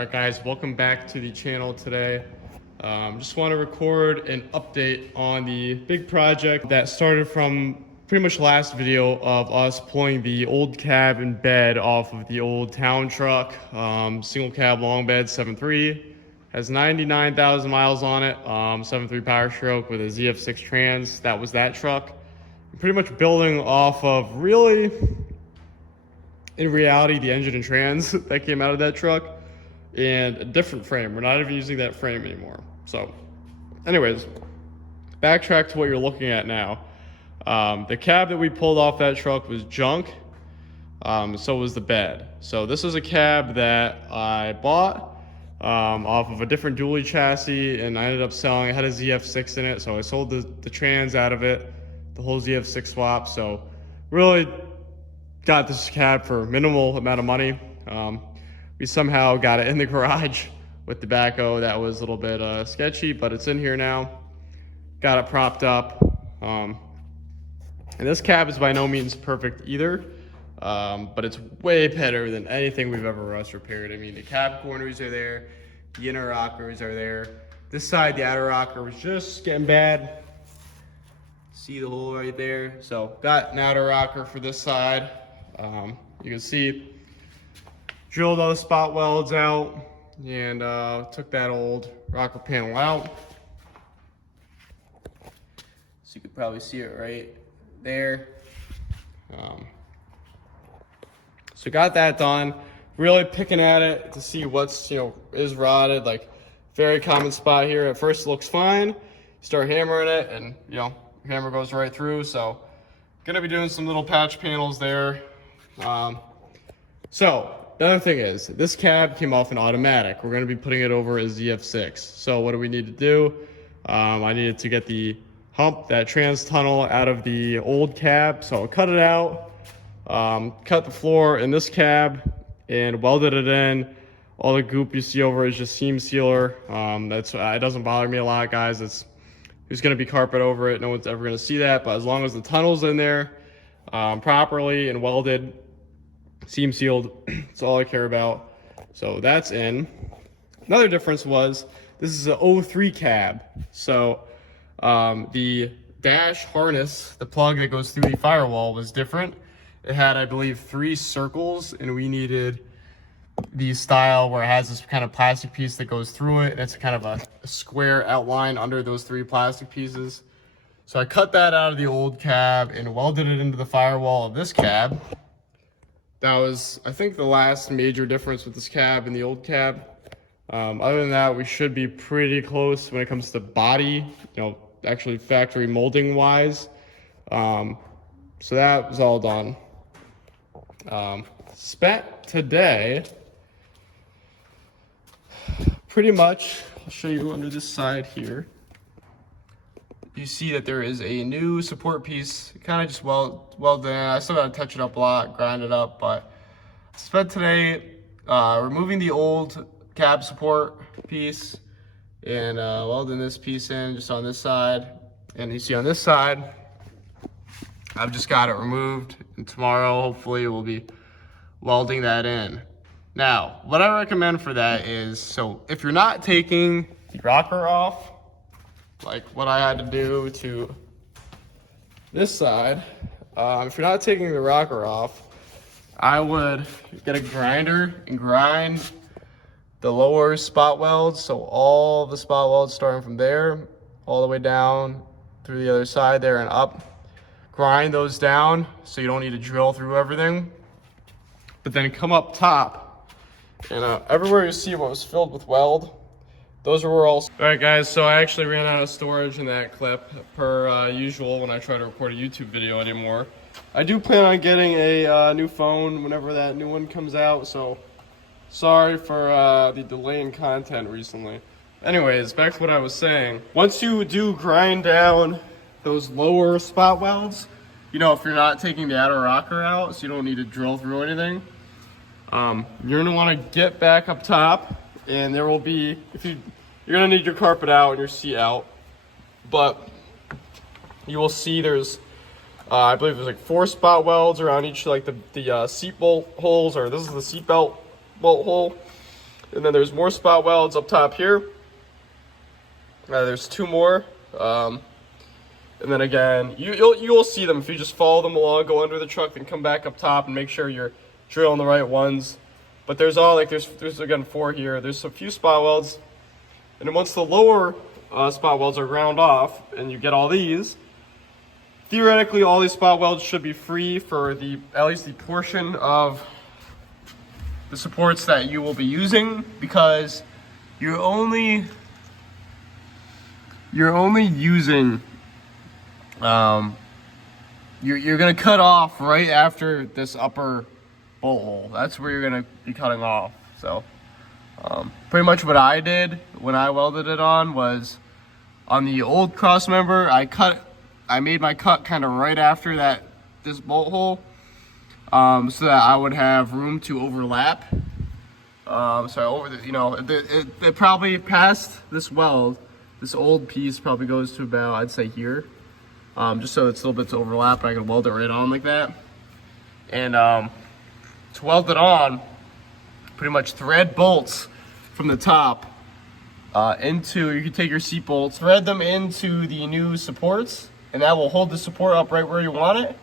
Alright guys, welcome back to the channel today. Just want to record an update on the big project that started from pretty much last video of us pulling the old cab and bed off of the old town truck. Single cab long bed 7.3, has 99,000 miles on it, 7.3 powerstroke with a ZF6 trans. That was that truck. Pretty much building off of really, in reality, the engine and trans that came out of that truck. And a different frame. We're not even using that frame anymore. So anyways, backtrack to what you're looking at now. The cab that we pulled off that truck was junk. So was the bed. So this is a cab that I bought off of a different dually chassis, and I ended up selling. It had a ZF6 in it, so I sold the trans out of it, the whole ZF6 swap. So really got this cab for minimal amount of money. We somehow got it in the garage with the backhoe. That was a little bit sketchy, but it's in here now. Got it propped up. And this cab is by no means perfect either, but it's way better than anything we've ever rust repaired. I mean, the cab corners are there, the inner rockers are there. This side, the outer rocker was just getting bad. See the hole right there? So got an outer rocker for this side. You can see, drilled all the spot welds out and took that old rocker panel out. So you could probably see it right there. So got that done. Really picking at it to see what's, is rotted. Like, very common spot here. At first it looks fine. You start hammering it and, your hammer goes right through. So gonna be doing some little patch panels there. So the other thing is, this cab came off an automatic. We're going to be putting it over a ZF6. So what do we need to do? I needed to get the hump, that trans tunnel, out of the old cab. So I cut it out, cut the floor in this cab, and welded it in. All the goop you see over is just seam sealer. It doesn't bother me a lot, guys. There's going to be carpet over it. No one's ever going to see that. But as long as the tunnel's in there properly and welded, seam sealed, that's all I care about. So that's in. Another difference was, this is an 03 cab. So the dash harness, the plug that goes through the firewall, was different. It had, I believe, 3 circles, and we needed the style where it has this kind of plastic piece that goes through it, and it's kind of a square outline under those 3 plastic pieces. So I cut that out of the old cab and welded it into the firewall of this cab. That was, I think, the last major difference with this cab and the old cab. Other than that, we should be pretty close when it comes to body, actually factory molding wise. So that was all done. Spent today, pretty much, I'll show you under this side here. You see that there is a new support piece, kind of just welded in. I still got to touch it up a lot, grind it up, but I spent today removing the old cab support piece and welding this piece in just on this side. And you see on this side, I've just got it removed, and tomorrow hopefully we'll be welding that in. Now, what I recommend for that is, so if you're not taking the rocker off, like what I had to do to this side, if you're not taking the rocker off, I would get a grinder and grind the lower spot welds. So all the spot welds starting from there all the way down through the other side there and up. Grind those down so you don't need to drill through everything. But then come up top, and everywhere you see what was filled with weld, those are where all right, guys, so I actually ran out of storage in that clip, per usual when I try to record a YouTube video anymore. I do plan on getting a new phone whenever that new one comes out, so sorry for the delay in content recently. Anyways, back to what I was saying. Once you do grind down those lower spot welds, if you're not taking the outer rocker out, so you don't need to drill through anything, you're gonna want to get back up top. And there will be, you're gonna need your carpet out and your seat out, but you will see there's, I believe there's like 4 spot welds around each, like the seat bolt holes, or this is the seat belt bolt hole. And then there's more spot welds up top here. There's 2 more. And then again, you'll see them if you just follow them along, go under the truck, then come back up top and make sure you're drilling the right ones. But there's again 4 here. There's a few spot welds. And then once the lower spot welds are ground off and you get all these, theoretically all these spot welds should be free for at least the portion of the supports that you will be using, because you're only using you're gonna cut off right after this upper bolt hole. That's where you're gonna be cutting off. So pretty much what I did when I welded it on was, on the old cross member, I made my cut kind of right after this bolt hole, so that I would have room to overlap. It probably past this weld, this old piece probably goes to about, I'd say here, just so it's a little bit to overlap, and I can weld it right on like that. And to weld it on, pretty much thread bolts from the top you can take your seat bolts, thread them into the new supports, and that will hold the support up right where you want it.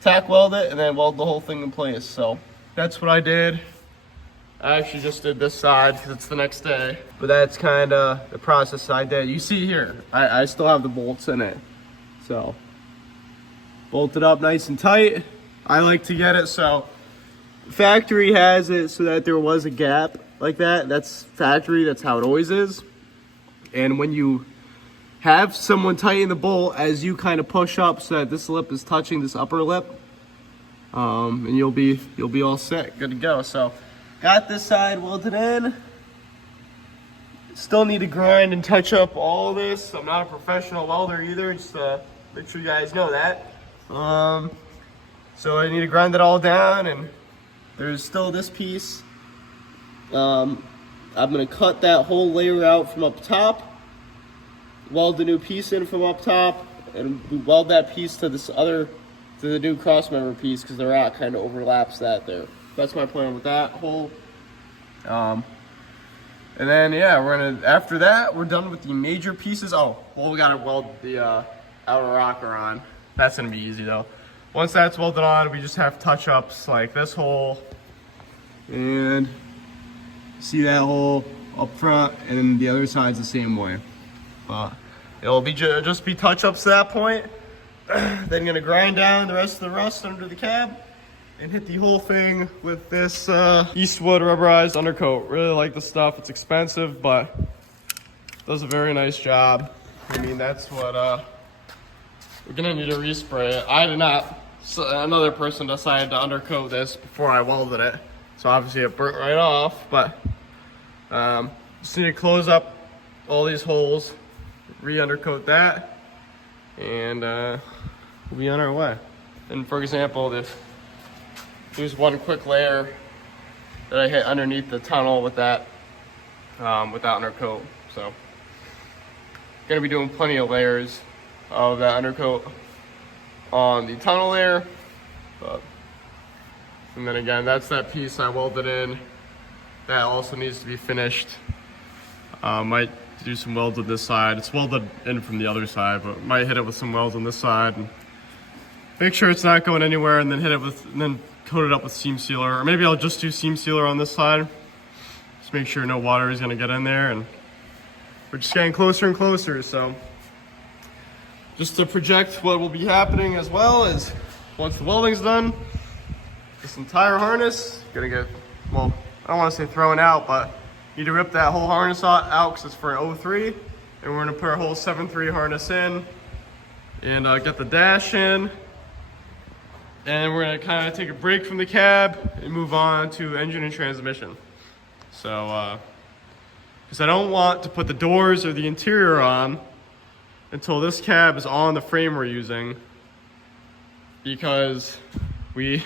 Tack weld it, and then weld the whole thing in place. So that's what I did. I actually just did this side because it's the next day, but that's kind of the process I did. You see here, I still have the bolts in it. So bolted up nice and tight. I like to get it so factory has it so that there was a gap like that. That's factory, that's how it always is. And when you have someone tighten the bolt as you kind of push up so that this lip is touching this upper lip, and you'll be all set, good to go. So got this side welded in. Still need to grind and touch up all this. I'm not a professional welder either, just make sure you guys know that. So I need to grind it all down, and there's still this piece. I'm gonna cut that whole layer out from up top, weld the new piece in from up top, and we weld that piece to the new cross member piece, because the rock kind of overlaps that there. That's my plan with that whole. And then yeah, after that we're done with the major pieces. Oh, well, we gotta weld the outer rocker on. That's gonna be easy though. Once that's welded on, we just have touch-ups like this hole, and see that hole up front, and then the other side's the same way. But it'll be just be touch-ups to that point. Then gonna grind down the rest of the rust under the cab and hit the whole thing with this Eastwood rubberized undercoat. Really like the stuff. It's expensive, but does a very nice job. I mean, that's what we're gonna need to respray it. I did not. So another person decided to undercoat this before I welded it, so obviously it burnt right off. But just need to close up all these holes, re-undercoat that, and we'll be on our way. And for example, there's one quick layer that I hit underneath the tunnel with that undercoat. So gonna be doing plenty of layers of that undercoat on the tunnel layer. And then again, that's that piece I welded in. That also needs to be finished. Might do some welds on this side. It's welded in from the other side, but might hit it with some welds on this side and make sure it's not going anywhere, and then coat it up with seam sealer. Or maybe I'll just do seam sealer on this side. Just make sure no water is gonna get in there, and we're just getting closer and closer. So just to project what will be happening as well is, once the welding's done, this entire harness gonna get, well, I don't want to say thrown out, but you need to rip that whole harness out because it's for an 03, and we're gonna put our whole 7.3 harness in and get the dash in, and we're gonna kind of take a break from the cab and move on to engine and transmission. So because I don't want to put the doors or the interior on until this cab is on the frame we're using, because we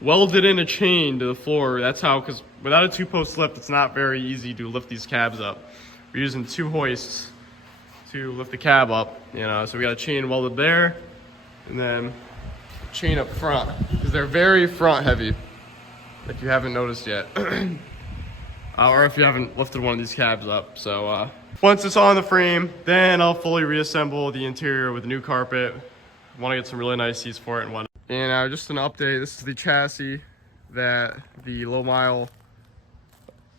welded in a chain to the floor. That's how, because without a 2-post lift, it's not very easy to lift these cabs up. We're using 2 hoists to lift the cab up, so we got a chain welded there, and then chain up front, because they're very front heavy, if you haven't noticed yet. or if you haven't lifted one of these cabs up. So once it's on the frame, then I'll fully reassemble the interior with a new carpet. I want to get some really nice seats for it and whatnot. And just an update, this is the chassis that the low mile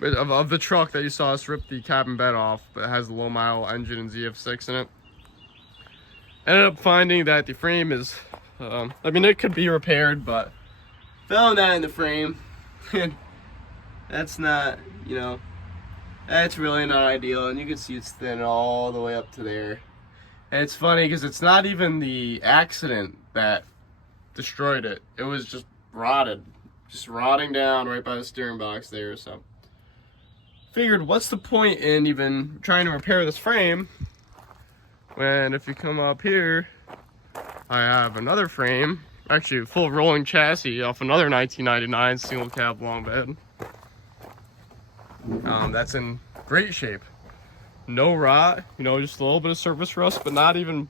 of the truck that you saw us rip the cabin bed off, but it has the low mile engine and ZF6 in it. Ended up finding that the frame is, I mean, it could be repaired, but found that in the frame. That's not, you know, that's really not ideal. And you can see it's thin all the way up to there. And it's funny because it's not even the accident that destroyed it. It was just rotted, just rotting down right by the steering box there. So figured, what's the point in even trying to repair this frame when if you come up here, I have another frame, actually a full rolling chassis off another 1999 single cab long bed. That's in great shape. No rot, you know, just a little bit of surface rust, but not even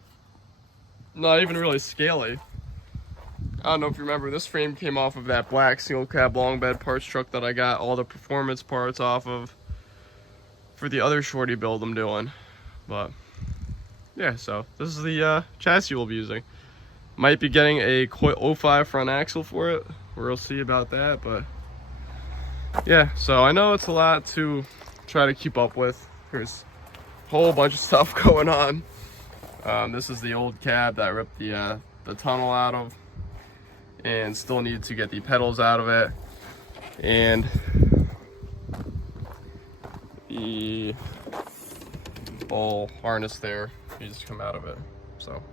really scaly. I don't know if you remember, this frame came off of that black single cab long bed parts truck that I got all the performance parts off of for the other Shorty build I'm doing. But yeah, so this is the chassis we'll be using. Might be getting a Coil 05 front axle for it. We'll see about that, but yeah, so I know it's a lot to try to keep up with. There's a whole bunch of stuff going on. This is the old cab that I ripped the tunnel out of, and still need to get the pedals out of it, and the whole harness there needs to come out of it. So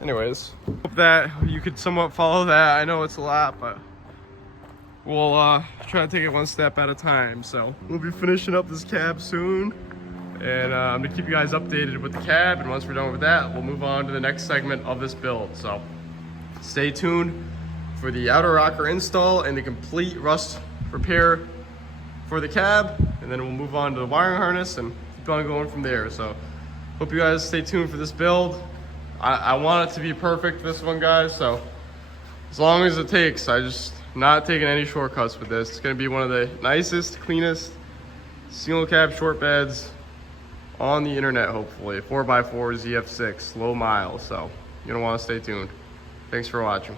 anyways, hope that you could somewhat follow that. I know it's a lot, but we'll try to take it one step at a time. So we'll be finishing up this cab soon, and I'm gonna keep you guys updated with the cab, and once we're done with that, we'll move on to the next segment of this build. So stay tuned for the outer rocker install and the complete rust repair for the cab, and then we'll move on to the wiring harness and keep on going from there. So hope you guys stay tuned for this build. I want it to be perfect, this one, guys, so as long as it takes. I just not taking any shortcuts with this. It's going to be one of the nicest, cleanest single cab short beds on the internet, hopefully. 4x4 ZF6 low mile, so you're going to want to stay tuned. Thanks for watching.